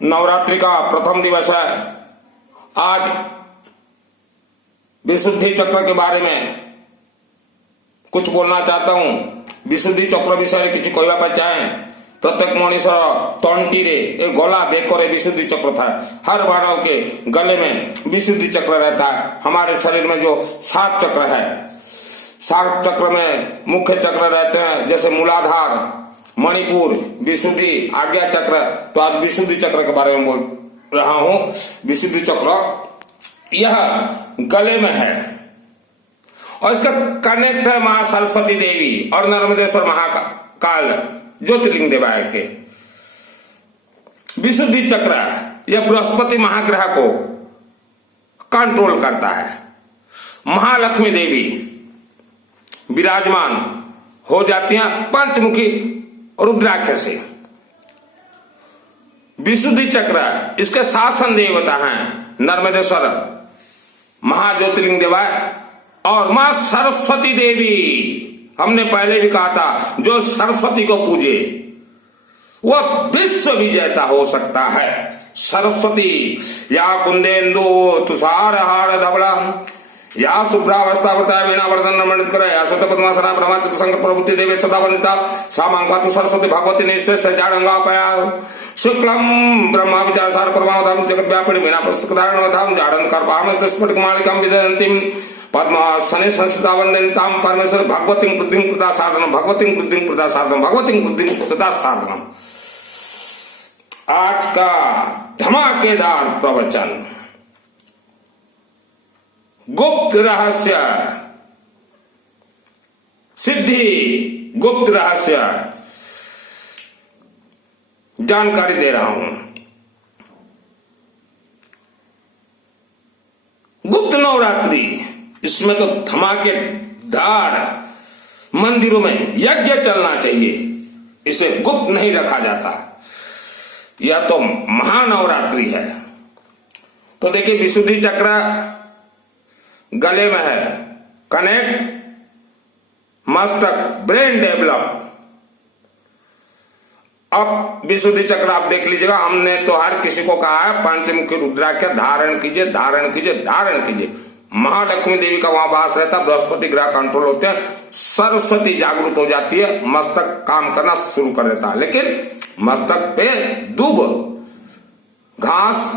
नवरात्रि का प्रथम दिवस है। आज विशुद्धि चक्र के बारे में कुछ बोलना चाहता हूं। विशुद्धि चक्र विषय किसी कहवा पर चाहे प्रत्येक मनीष तंटी रे एक गला बेकर विशुद्धि चक्र था। हर मानव के गले में विशुद्धि चक्र रहता है। हमारे शरीर में जो 7 चक्र है, 7 चक्र में मुख्य चक्र रहते हैं, जैसे मूलाधार, मणिपुर, विशुद्धि, आज्ञा चक्र। तो आज विशुद्धि चक्र के बारे में बोल रहा हूं। विशुद्धि चक्र यह गले में है और इसका कनेक्ट है मां सरस्वती देवी और नर्मदेश्वर महाकाल ज्योतिर्लिंग देवालय के। विशुद्धि चक्र यह बृहस्पति महाग्रह को कंट्रोल करता है। महालक्ष्मी देवी विराजमान हो जाती हैं पंचमुखी रुद्राक्ष से। विशुद्धि चक्र इसके शासन देवता हैं नर्मदेश्वर महाज्योतिर्लिंग देवालय और मां सरस्वती देवी। हमने पहले भी कहा था जो सरस्वती को पूजे वह विश्व विजेता हो सकता है। सरस्वती या कुंदेन्दु तुषार हार धवला या शुभ्रावस्था वृता वीणा वर्धन मंडित करे या सत पद्मासना ब्रह्माचित शंकर प्रभुति देवी सदा वंदिता सा मांगपातु सरस्वती भगवती निश्चय सजाड़ंगापया शुक्लम ब्रह्मा विचारसार परमावधाम जगत व्यापिनी वीणा पुस्तकधारण धाम जाडंत कर्पामस्त स्फटिक मालिकाम विदयंतीम पद्मासने संस्थिता वंदनीताम परमेश्वर भगवतीं बुद्धिं प्रदा साधनम भगवतीं बुद्धिं प्रदा साधनम भगवतीं बुद्धिं प्रदा साधनम। आज का धमाकेदार प्रवचन गुप्त रहस्य सिद्धि, गुप्त रहस्य जानकारी दे रहा हूं। गुप्त नवरात्रि, इसमें तो धमाकेदार मंदिरों में यज्ञ चलना चाहिए, इसे गुप्त नहीं रखा जाता। यह तो महानवरात्रि है। तो देखिए, विशुद्धि चक्र गले में है, कनेक्ट मस्तक, ब्रेन डेवलप। अब विशुद्धि चक्र आप देख लीजिएगा, हमने तो हर किसी को कहा है पंचमुखी रुद्राक्ष धारण कीजिए, धारण कीजिए, धारण कीजिए। महालक्ष्मी देवी का वहां वास रहता है, बृहस्पति ग्रह कंट्रोल होते हैं, सरस्वती जागृत हो जाती है, मस्तक काम करना शुरू कर देता है। लेकिन मस्तक पे दूब, घास,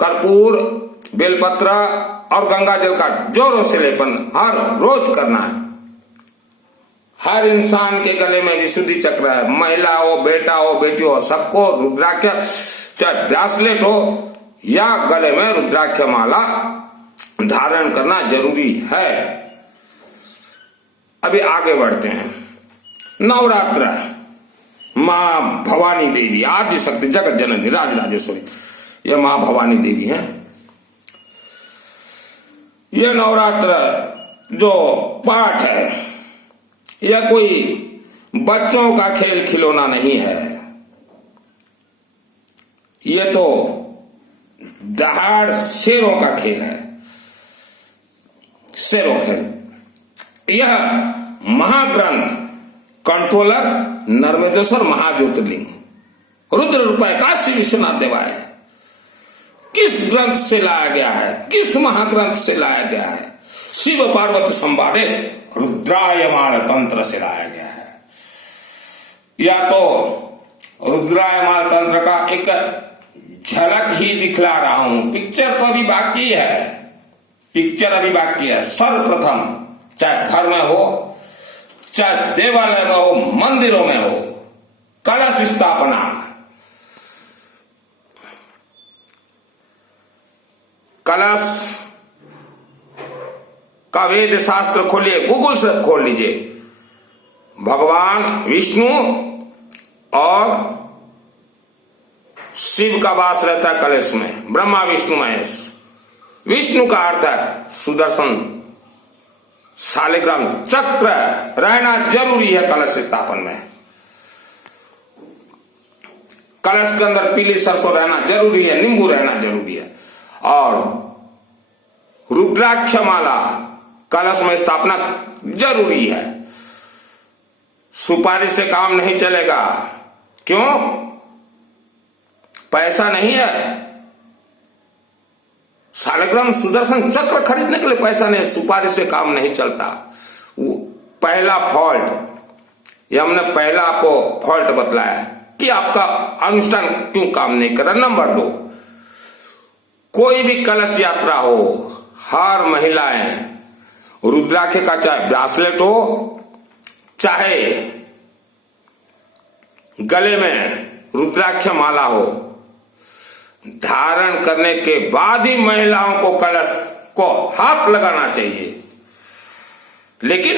कर्पूर, बेलपत्र और गंगा जल का जोरों से लेपन हर रोज करना है। हर इंसान के गले में विशुद्धि चक्र है, महिला हो, बेटा हो, बेटी हो, सबको रुद्राक्ष, चाहे ब्रेसलेट हो या गले में रुद्राक्ष माला धारण करना जरूरी है। अभी आगे बढ़ते हैं। नवरात्र, मां भवानी देवी आदि शक्ति जगत जननी राज राजेश्वरी, यह मां भवानी देवी है। यह नवरात्र जो पाठ है यह कोई बच्चों का खेल खिलौना नहीं है। यह तो दहाड़ शेरों का खेल है, शेरों खेल। यह महाग्रंथ कंट्रोलर नर्मदेश्वर महाज्योतिर्लिंग रुद्र रूपाय काशी विश्वनाथ देवालय किस ग्रंथ से लाया गया है, किस महाग्रंथ से लाया गया है? शिव पार्वती संवादे रुद्रायमाल तंत्र से लाया गया है। या तो रुद्रायमाल तंत्र का एक झलक ही दिखला रहा हूं, पिक्चर तो अभी बाकी है, पिक्चर अभी बाकी है। सर्वप्रथम चाहे घर में हो, चाहे देवालय में हो, मंदिरों में हो, कलश स्थापना, कलश का वेद शास्त्र खोलिए, गूगल से खोल लीजिए। भगवान विष्णु और शिव का वास रहता है कलश में, ब्रह्मा विष्णु महेश। विष्णु का अर्थ है सुदर्शन शालिग्राम चक्र रहना जरूरी है कलश स्थापन में। कलश के अंदर पीली सरसों रहना जरूरी है, नींबू रहना जरूरी है। और रुद्राक्ष माला कलश में स्थापना जरूरी है। सुपारी से काम नहीं चलेगा। क्यों? पैसा नहीं है। शालिग्राम सुदर्शन चक्र खरीदने के लिए पैसा नहीं, सुपारी से काम नहीं चलता। वो पहला फॉल्ट, ये हमने पहला आपको फॉल्ट बतलाया कि आपका अनुष्ठान क्यों काम नहीं कर रहा। नंबर 2, कोई भी कलश यात्रा हो, हर महिलाएं रुद्राक्ष का चाहे ब्रासलेट हो, चाहे गले में रुद्राक्ष माला हो, धारण करने के बाद ही महिलाओं को कलश को हाथ लगाना चाहिए। लेकिन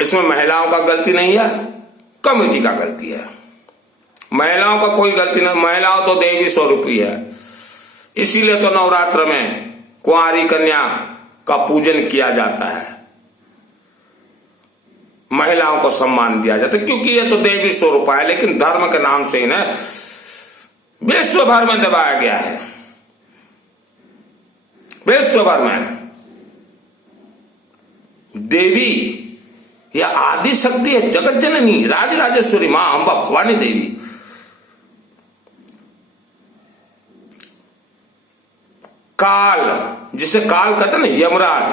इसमें महिलाओं का गलती नहीं है, कमेटी का गलती है। महिलाओं का कोई गलती नहीं, महिलाओं तो देवी स्वरूपी है। इसीलिए तो नवरात्र में कुंवारी कन्या का पूजन किया जाता है, महिलाओं को सम्मान दिया जाता है, क्योंकि ये तो देवी स्वरूप है। लेकिन धर्म के नाम से इन्हें विश्व भर में दबाया गया है, विश्व भर में। देवी यह आदि शक्ति है, जगत जननी राजराजेश्वरी मां अंबा भवानी देवी। काल, जिसे काल कहते हैं ना, यमराज,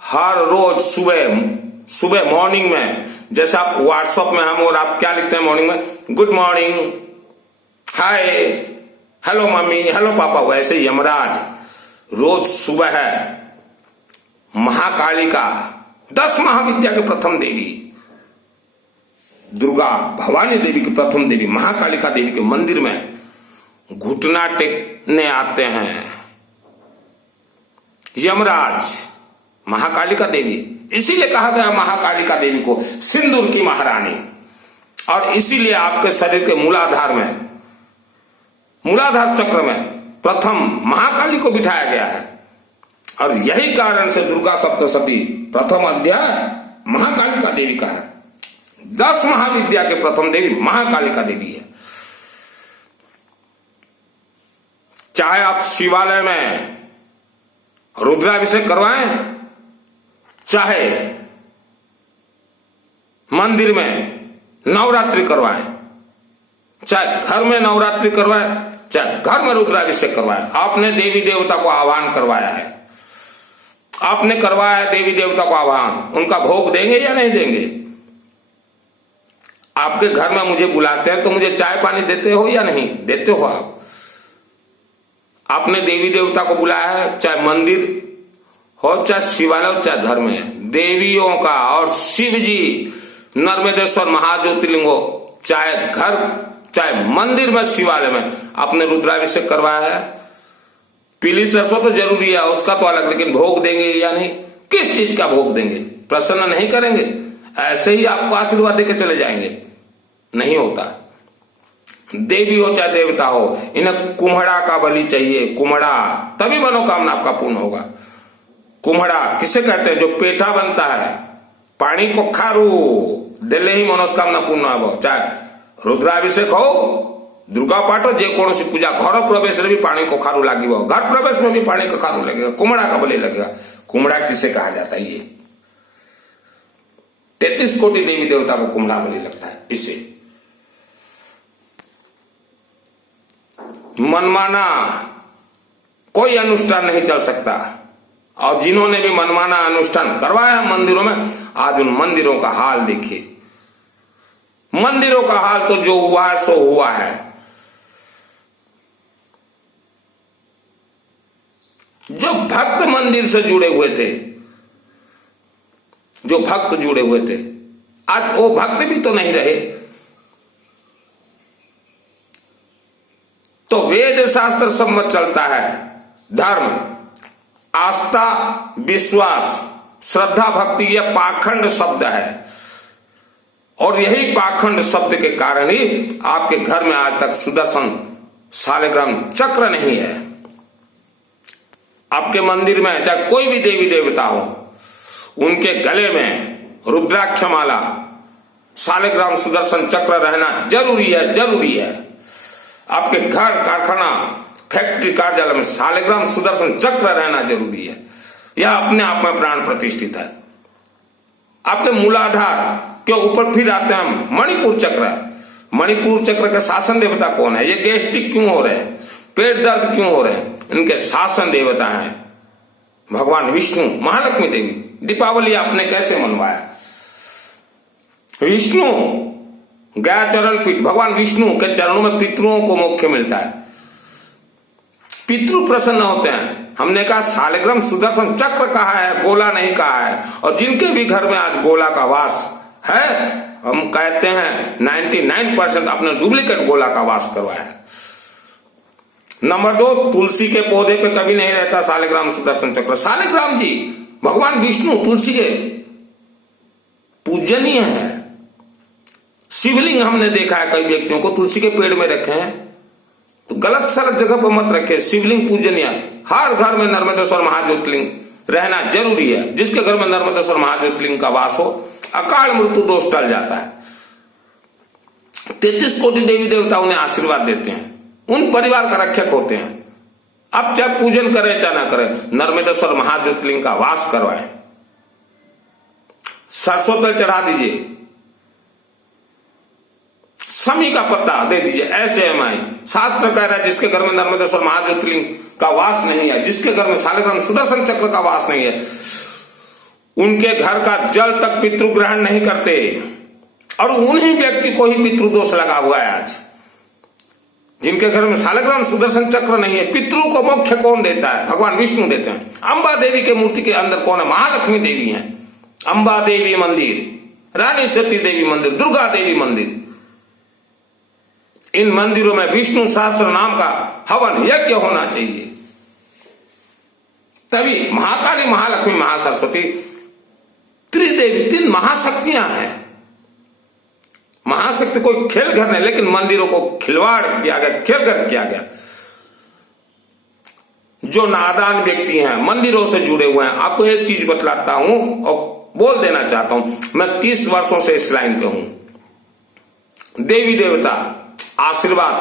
हर रोज सुबह मॉर्निंग में, जैसे आप व्हाट्सएप में हम और आप क्या लिखते हैं मॉर्निंग में, गुड मॉर्निंग, हाय, हेलो मम्मी, हेलो पापा, वैसे यमराज रोज सुबह है महाकालिका 10 महाविद्या के प्रथम देवी दुर्गा भवानी देवी की प्रथम देवी महाकालिका देवी के मंदिर में घुटना टेकने आते हैं यमराज, महाकालिका देवी। इसीलिए कहा गया महाकालिका देवी को सिंदूर की महारानी। और इसीलिए आपके शरीर के मूलाधार में, मूलाधार चक्र में प्रथम महाकाली को बिठाया गया है। और यही कारण से दुर्गा सप्तशती प्रथम अध्याय महाकालिका देवी का है। 10 महाविद्या के प्रथम देवी महाकालिका देवी है। चाहे आप शिवालय में रुद्राभिषेक करवाएं, चाहे मंदिर में नवरात्रि करवाएं, चाहे घर में नवरात्रि करवाएं, चाहे घर में रुद्राभिषेक करवाएं, आपने देवी देवता को आह्वान करवाया है, आपने करवाया है देवी देवता को आह्वान, उनका भोग देंगे या नहीं देंगे? आपके घर में मुझे बुलाते हैं तो मुझे चाय पानी देते हो या नहीं देते हो? आपने देवी देवता को बुलाया है, चाहे मंदिर हो, चाहे शिवालय हो, चाहे घर में, देवियों का और शिव जी नर्मदेश्वर महाज्योतिर्लिंग हो, चाहे घर चाहे मंदिर में शिवालय में, आपने रुद्राभिषेक करवाया है। पीली सरसों तो जरूरी है, उसका तो अलग, लेकिन भोग देंगे या नहीं? किस चीज का भोग देंगे? प्रसन्न नहीं करेंगे? ऐसे ही आपको आशीर्वाद देके चले जाएंगे? नहीं होता। देवी हो चाहे देवता हो, इन्हें कुम्हड़ा का बलि चाहिए, कुम्हड़ा, तभी मनोकामना आपका पूर्ण होगा। कुम्हड़ा किसे कहते हैं? जो पेठा बनता है, पानी कखारू देले ही मनोकामना पूर्ण हो। चाहे रुद्राभिषेक हो, दुर्गा पाठ हो, जेकोसी पूजा, घर प्रवेश में भी पानी कखारू लगे, घर प्रवेश में भी पानी कखारू लगेगा, कुम्हड़ा का बलि लगेगा। कुम्हड़ा किसे कहा जाता है? ये 33 कोटि देवी देवता को कुम्हड़ा बलि लगता है। इसे मनमाना कोई अनुष्ठान नहीं चल सकता। और जिन्होंने भी मनमाना अनुष्ठान करवाया मंदिरों में, आज उन मंदिरों का हाल देखिए। मंदिरों का हाल तो जो हुआ है सो हुआ है। जो भक्त मंदिर से जुड़े हुए थे, जो भक्त जुड़े हुए थे, आज वो भक्त भी तो नहीं रहे। तो वेद शास्त्र सम्मत चलता है धर्म, आस्था, विश्वास, श्रद्धा, भक्ति, यह पाखंड शब्द है। और यही पाखंड शब्द के कारण ही आपके घर में आज तक सुदर्शन शालिग्राम चक्र नहीं है। आपके मंदिर में चाहे कोई भी देवी देवता हो, उनके गले में रुद्राक्ष माला, शालिग्राम सुदर्शन चक्र रहना जरूरी है, जरूरी है। आपके घर, कारखाना, फैक्ट्री, कार्यालय में शालिग्राम सुदर्शन चक्र रहना जरूरी है। यह अपने आप में प्राण प्रतिष्ठित है। आपके मूलाधार के ऊपर फिर आते हैं हम मणिपुर चक्र। मणिपुर चक्र का शासन देवता कौन है? ये गैस्ट्रिक क्यों हो रहे हैं? पेट दर्द क्यों हो रहे हैं? इनके शासन देवता हैं भगवान विष्णु, महालक्ष्मी देवी। दीपावली आपने कैसे मनवाया? विष्णु गया चरण पीठ, भगवान विष्णु के चरणों में पितरों को मोक्ष मिलता है, पितृ प्रसन्न होते हैं। हमने कहा शालिग्राम सुदर्शन चक्र कहा है, गोला नहीं कहा है। और जिनके भी घर में आज गोला का वास है, हम कहते हैं 99% अपने डुप्लीकेट गोला का वास करवाया है। नंबर 2, तुलसी के पौधे पे कभी नहीं रहता शालिग्राम सुदर्शन चक्र। शालिग्राम जी भगवान विष्णु तुलसी के पूजनीय है। शिवलिंग हमने देखा है कई व्यक्तियों को तुलसी के पेड़ में रखे हैं, तो गलत सलत जगह पर मत रखे। शिवलिंग पूजनीय, हर घर में नर्मदेश्वर महाज्योतिर्लिंग रहना जरूरी है। जिसके घर में नर्मदेश्वर महाज्योतिर्लिंग का वास हो, अकाल मृत्यु दोष टल जाता है। 33 कोटि देवी देवता उन्हें आशीर्वाद देते हैं, उन परिवार का रक्षक होते हैं। अब चाहे पूजन करें चाहे ना करें, नर्मदेश्वर महाज्योतिर्लिंग का वास करवाएं। सरसों तेल चढ़ा दीजिए, समी का पत्ता दे दीजिए, ऐसे एमआई। शास्त्र कह रहा है जिसके घर में नर्मदेश्वर महाज्योतिर्लिंग का वास नहीं है, जिसके घर में शालिग्राम सुदर्शन चक्र का वास नहीं है, उनके घर का जल तक पितृ ग्रहण नहीं करते। और उन्हीं व्यक्ति को ही पितृदोष लगा हुआ है आज। जिनके घर में शालिग्राम सुदर्शन चक्र नहीं है, पितृ को मोक्ष कौन देता है? भगवान विष्णु देते हैं। अंबा देवी के मूर्ति के अंदर कौन है? महालक्ष्मी देवी है। अंबा देवी मंदिर, रानी सती देवी मंदिर, दुर्गा देवी मंदिर, इन मंदिरों में विष्णु सहस्त्र नाम का हवन यज्ञ होना चाहिए। तभी महाकाली, महालक्ष्मी, महासरस्वती, त्रिदेवी, 3 महाशक्तियां हैं। महाशक्ति कोई खेल घर नहीं, लेकिन मंदिरों को खिलवाड़ किया गया, खेल घर किया गया। जो नादान व्यक्ति हैं, मंदिरों से जुड़े हुए हैं, आपको एक चीज बतलाता हूं और बोल देना चाहता हूं। मैं 30 वर्षों से इस लाइन पे हूं। देवी देवता आशीर्वाद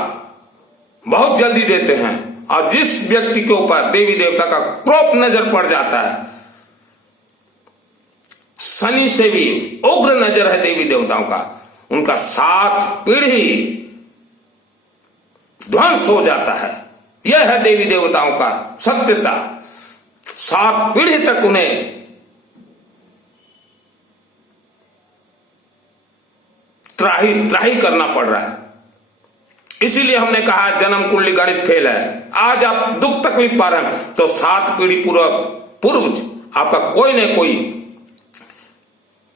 बहुत जल्दी देते हैं, और जिस व्यक्ति के ऊपर देवी देवता का क्रोध नजर पड़ जाता है, शनि से भी उग्र नजर है देवी देवताओं का, उनका 7 पीढ़ी ध्वंस हो जाता है। यह है देवी देवताओं का सत्यता। 7 पीढ़ी तक उन्हें त्राही करना पड़ रहा है। इसीलिए हमने कहा जन्म कुंडली गणित फेल है। आज आप दुख तकलीफ पा रहे हैं, तो 7 पीढ़ी पूर्व आपका कोई न कोई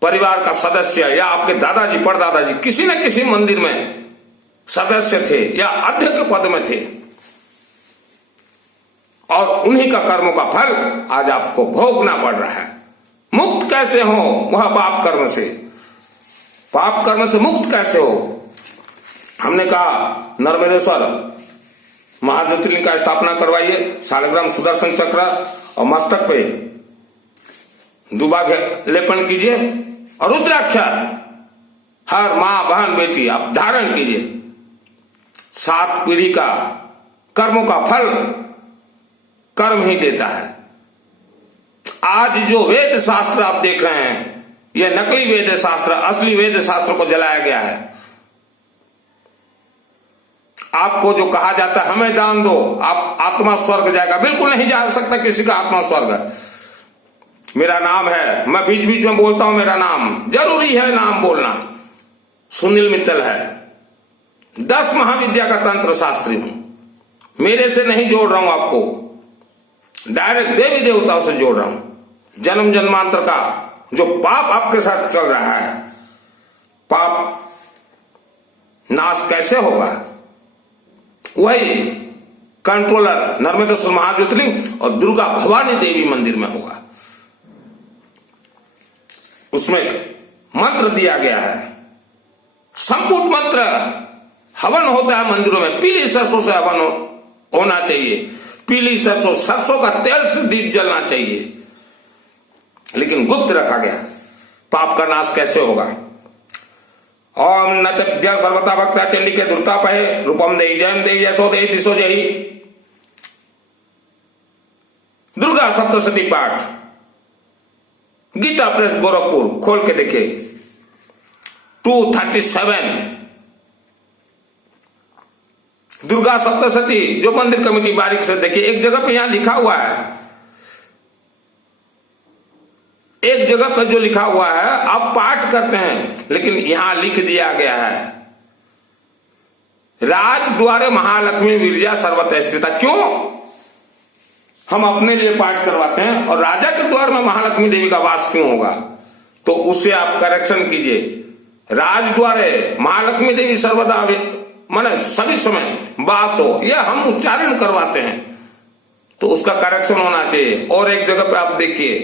परिवार का सदस्य या आपके दादाजी, परदादाजी किसी न किसी मंदिर में सदस्य थे या अध्यक्ष पद में थे, और उन्हीं का कर्मों का फल आज आपको भोगना पड़ रहा है। मुक्त कैसे हो वह पाप कर्म से? पाप कर्म से मुक्त कैसे हो? हमने कहा नर्मदेश्वर महाज्योतिर्लिंग का स्थापना करवाइए, शालिग्राम सुदर्शन चक्र और मस्तक पे दुबा लेपन कीजिए, और रुद्राक्ष हर मां, बहन, बेटी आप धारण कीजिए। 7 पीढ़ी का कर्मों का फल कर्म ही देता है। आज जो वेद शास्त्र आप देख रहे हैं, यह नकली वेद शास्त्र, असली वेद शास्त्र को जलाया गया है। आपको जो कहा जाता है हमें दान दो, आप आत्मा स्वर्ग जाएगा, बिल्कुल नहीं जा सकता किसी का आत्मा स्वर्ग। मेरा नाम है, मैं बीच बीच में बोलता हूं मेरा नाम, जरूरी है नाम बोलना। सुनील मित्तल है, 10 महाविद्या का तंत्र शास्त्री हूं। मेरे से नहीं जोड़ रहा हूं आपको, डायरेक्ट देवी देवताओं से जोड़ रहा हूं। जन्म जन्मांतर का जो पाप आपके साथ चल रहा है, पाप नाश कैसे होगा? वही कंट्रोलर नर्मदेश्वर महाज्योतिर्लिंग और दुर्गा भवानी देवी मंदिर में होगा। उसमें मंत्र दिया गया है, संपुट मंत्र। हवन होता है मंदिरों में, पीली सरसों से हवन होना चाहिए, पीली सरसों का तेल से दीप जलना चाहिए, लेकिन गुप्त रखा गया। पाप का नाश कैसे होगा? ओम नतेभ्य सर्वता भक्ता चंडिके धृतापहे रूपम देहि जयम देहि यशो देहि दिशो जहि। दुर्गा सप्तशती पाठ, गीता प्रेस गोरखपुर, खोल के देखिए 237। दुर्गा सप्तशती, जो मंदिर कमेटी बारीक से देखिए, एक जगह पे यहां लिखा हुआ है, एक जगह पर जो लिखा हुआ है आप पाठ करते हैं, लेकिन यहां लिख दिया गया है राज द्वारे महालक्ष्मी विरजा सर्वत्र स्थिता। क्यों हम अपने लिए पाठ करवाते हैं और राजा के द्वार में महालक्ष्मी देवी का वास क्यों होगा? तो उससे आप करेक्शन कीजिए, राज द्वारे महालक्ष्मी देवी सर्वदा माने सभी समय वास हो, यह हम उच्चारण करवाते हैं, तो उसका करेक्शन होना चाहिए। और एक जगह पे आप देखिए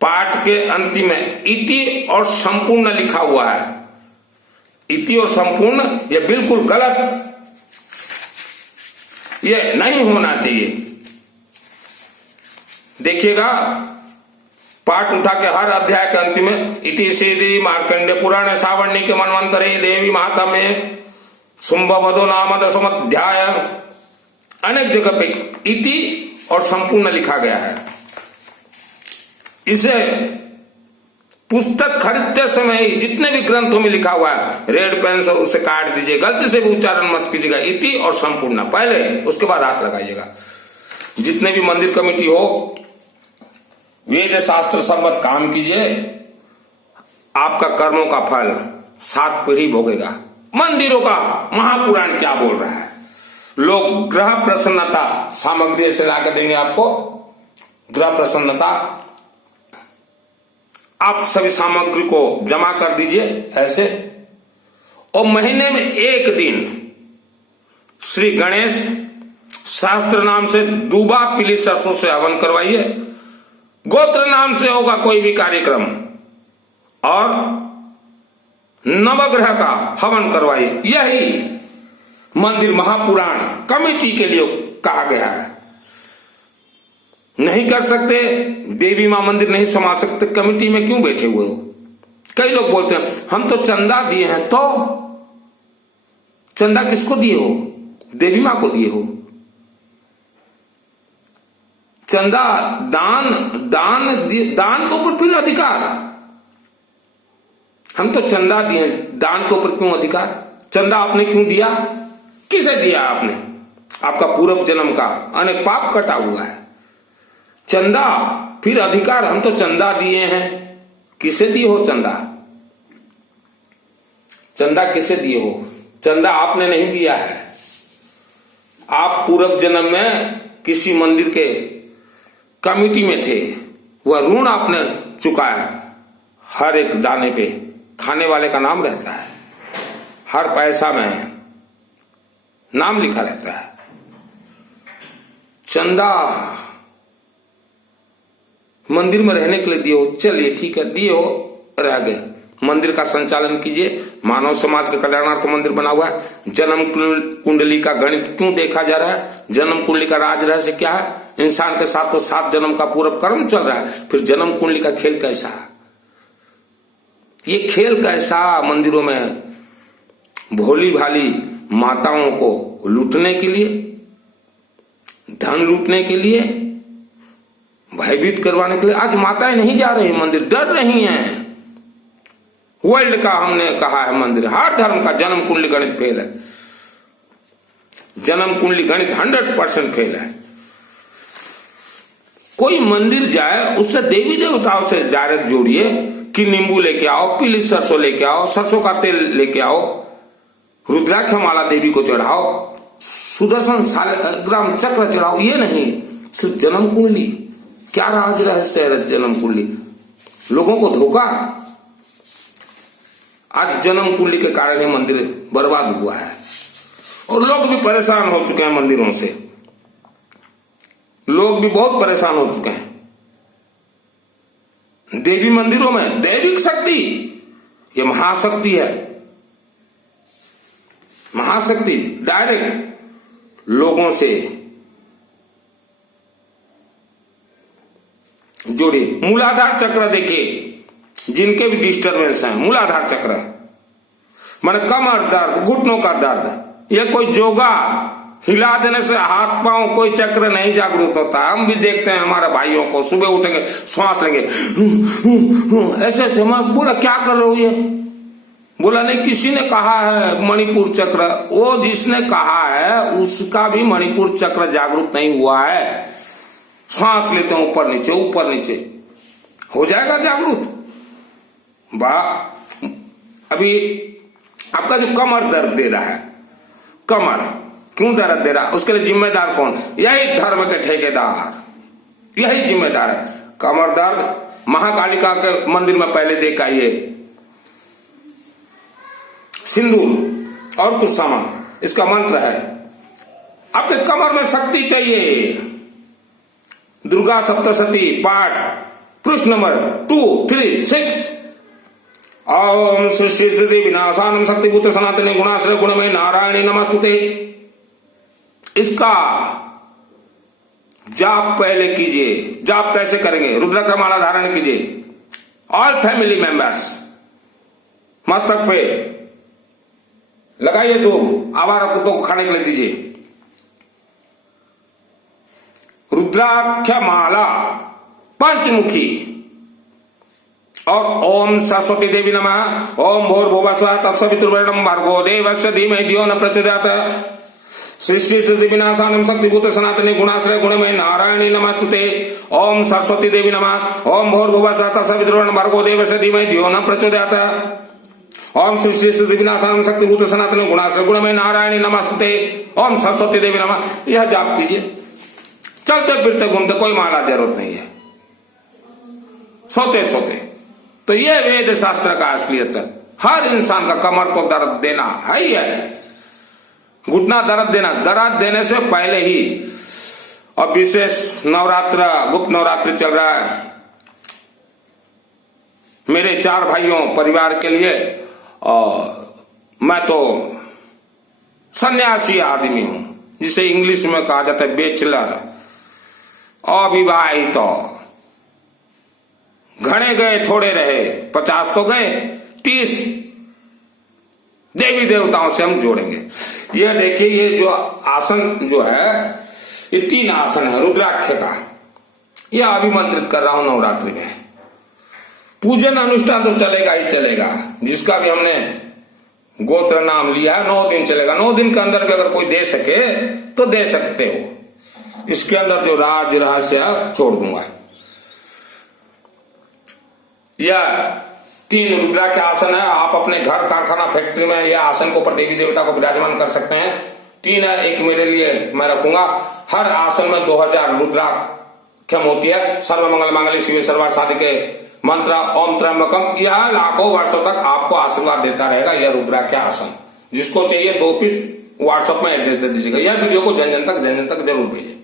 पाठ के अंतिम में इति और संपूर्ण लिखा हुआ है। इति और संपूर्ण यह बिल्कुल गलत, यह नहीं होना चाहिए। देखिएगा पाठ उठा के हर अध्याय के अंतिम में इति श्री मार्कंडे पुराण सावर्णी के मनवंतरे देवी महात्म्य शुंभवधो नाम दशम अध्याय, अनेक जगह पे इति और संपूर्ण लिखा गया है। इसे पुस्तक खरीदते समय ही जितने भी ग्रंथों में लिखा हुआ है रेड पेन से उसे काट दीजिए, गलती से भी उच्चारण मत कीजिएगा इति और संपूर्ण पहले, उसके बाद हाथ लगाइएगा। जितने भी मंदिर कमेटी हो वेद शास्त्र सम्मत काम कीजिए, आपका कर्मों का फल 7 पीढ़ी भोगेगा। मंदिरों का महापुराण क्या बोल रहा है? लोग ग्रह प्रसन्नता सामग्री से लाकर देंगे आपको, ग्रह प्रसन्नता, आप सभी सामग्री को जमा कर दीजिए ऐसे, और महीने में एक दिन श्री गणेश शास्त्र नाम से दूबा पीली सरसों से हवन करवाइए, गोत्र नाम से होगा कोई भी कार्यक्रम, और नवग्रह का हवन करवाइए। यही मंदिर महापुराण कमेटी के लिए कहा गया है। नहीं कर सकते, देवी मां मंदिर नहीं संभाल सकते, कमेटी में क्यों बैठे हुए हो? कई लोग बोलते हैं हम तो चंदा दिए हैं, तो चंदा किसको दिए हो? देवी मां को दिए हो। चंदा दान के ऊपर फिर अधिकार, हम तो चंदा दिए, दान के ऊपर क्यों अधिकार? चंदा आपने क्यों दिया? किसे दिया आपने? आपका पूर्व जन्म का अनेक पाप कटा हुआ है। चंदा फिर अधिकार, हम तो चंदा दिए हैं, किसे दिए हो चंदा? चंदा किसे दिए हो? चंदा आपने नहीं दिया है, आप पूर्व जन्म में किसी मंदिर के कमेटी में थे, वह ऋण आपने चुकाया। हर एक दाने पे खाने वाले का नाम रहता है, हर पैसा में नाम लिखा रहता है। चंदा मंदिर में रहने के लिए दिए हो, चलिए ठीक है दिए हो, रह गए। मंदिर का संचालन कीजिए, मानव समाज के कल्याणार्थ मंदिर बना हुआ है। जन्म कुंडली का गणित क्यों देखा जा रहा है? जन्म कुंडली का राज रहस्य क्या है? इंसान के साथ तो 7 जन्म का पूर्व कर्म चल रहा है, फिर जन्म कुंडली का खेल कैसा? ये खेल कैसा? मंदिरों में भोली भाली माताओं को लूटने के लिए, धन लूटने के लिए, भयभीत करवाने के लिए आज माताएं नहीं जा रही मंदिर, डर रही हैं। वर्ल्ड का हमने कहा है मंदिर, हर धर्म का जन्म कुंडली गणित फेल है, जन्म कुंडली गणित 100% फेल है। कोई मंदिर जाए उससे देवी देवताओं से डायरेक्ट जोड़िए कि नींबू लेके आओ, पीली सरसों लेके आओ, सरसों का तेल लेके आओ, रुद्राक्ष माला देवी को चढ़ाओ, सुदर्शन सालग्राम चक्र चढ़ाओ। ये नहीं, सिर्फ जन्म कुंडली। क्या राज रहस्य है जन्म कुंडली? लोगों को धोखा। आज जन्म कुंडली के कारण ही मंदिर बर्बाद हुआ है और लोग भी परेशान हो चुके हैं मंदिरों से, लोग भी बहुत परेशान हो चुके हैं। देवी मंदिरों में दैविक शक्ति, ये महाशक्ति है, महाशक्ति डायरेक्ट लोगों से जोड़े। मूलाधार चक्र देखिए, जिनके भी डिस्टरबेंस है, मूलाधार चक्र माने कमर दर्द, घुटनों का दर्द, ये कोई जोगा हिला देने से हाथ पांव कोई चक्र नहीं जागरूक होता। हम भी देखते हैं हमारे भाइयों को, सुबह उठेंगे श्वास लेंगे ऐसे ऐसे, मैं बोला क्या कर रहे हो? ये बोला नहीं, किसी ने कहा है मणिपुर चक्र। वो जिसने कहा है उसका भी मणिपुर चक्र जागरूक नहीं हुआ है। सांस लेते हैं ऊपर नीचे हो जाएगा जागरूक। वाह, अभी आपका जो कमर दर्द दे रहा है, कमर क्यों दर्द दे रहा है, उसके लिए जिम्मेदार कौन? यही धर्म के ठेकेदार, यही जिम्मेदार है। कमर दर्द महाकालिका के मंदिर में पहले देख आइए, सिंदूर और कुछ सामान, इसका मंत्र है। आपके कमर में शक्ति चाहिए। दुर्गा सप्तशती पाठ पृष्ठ नंबर 236। ओम सृष्टि स्थिति विनाशानम शक्तिभूत सनातनी गुणाश्रय गुणमय नारायणी नमस्तुते। इसका जाप पहले कीजिए। जाप कैसे करेंगे? रुद्राक्ष माला धारण कीजिए। ऑल फैमिली मेंबर्स मस्तक पे लगाइए, धूप आवारा कुत्तों को खाने के लिए दीजिए। रुद्राक्ष माला पंचमुखी और ओम सरस्वती देवी नमः। ओम भूर्भुवस्सुः तत्सवितुर्वरेण्यं भर्गो देवस्य धीमहि धियो न प्रचोदयात्। सृष्टि स्थिति विनाशानम शक्तिभूत सनातनी गुणाश्रय गुणमय नारायणी नमस्तुते। ओम सरस्वती देवी नमः। ओम भूर्भुवस्सुः तत्सवितुर्वरेण्यं भर्गो देवस्य धीमहि धियो न प्रचोदयात्। ओम सृष्टि स्थिति विनाशानम शक्तिभूत सनातनी गुणाश्रय गुणमय नारायणी नमस्तुते। ओम सरस्वती देवी नमः। यह जाप कीजिए। चलते फिरते घूमते कोई माला जरूरत नहीं है, सोते सोते। तो ये वेद शास्त्र का असलियत है। हर इंसान का कमर तो दर्द देना है ही है, घुटना दर्द देना, दर्द देने से पहले ही। और विशेष नवरात्र, गुप्त नवरात्र चल रहा है मेरे 4 भाइयों परिवार के लिए। और मैं तो सन्यासी आदमी हूं, जिसे इंग्लिश में कहा जाता है बेचलर, अविवाहित। घने गए थोड़े रहे, 50 तो गए, 30 देवी देवताओं से हम जोड़ेंगे। ये देखिए, ये जो आसन जो है, ये 3 आसन है रुद्राक्ष का। ये अभिमंत्रित कर रहा हूं नवरात्रि में। पूजन अनुष्ठान तो चलेगा ही चलेगा। जिसका भी हमने गोत्र नाम लिया है 9 दिन चलेगा। 9 दिन के अंदर भी अगर कोई दे सके तो दे सकते हो। इसके अंदर जो राज रहस्य है छोड़ दूंगा। यह 3 रुद्राक्ष आसन है। आप अपने घर, कारखाना, फैक्ट्री में यह आसन को ऊपर देवी देवता को विराजमान कर सकते हैं। 3 है, एक मेरे लिए मैं रखूंगा। हर आसन में 2000 रुद्राक्ष होती है। सर्वमंगल मांगल्ये शिवे सर्वार्थ साधिके मंत्र ओम त्र्यंबकम। यह लाखों वर्षों तक आपको आशीर्वाद देता रहेगा। यह रुद्राक्ष आसन जिसको चाहिए 2 पीस व्हाट्सएप में एड्रेस दे दीजिएगा। यह वीडियो को जन जन तक जरूर भेजिए।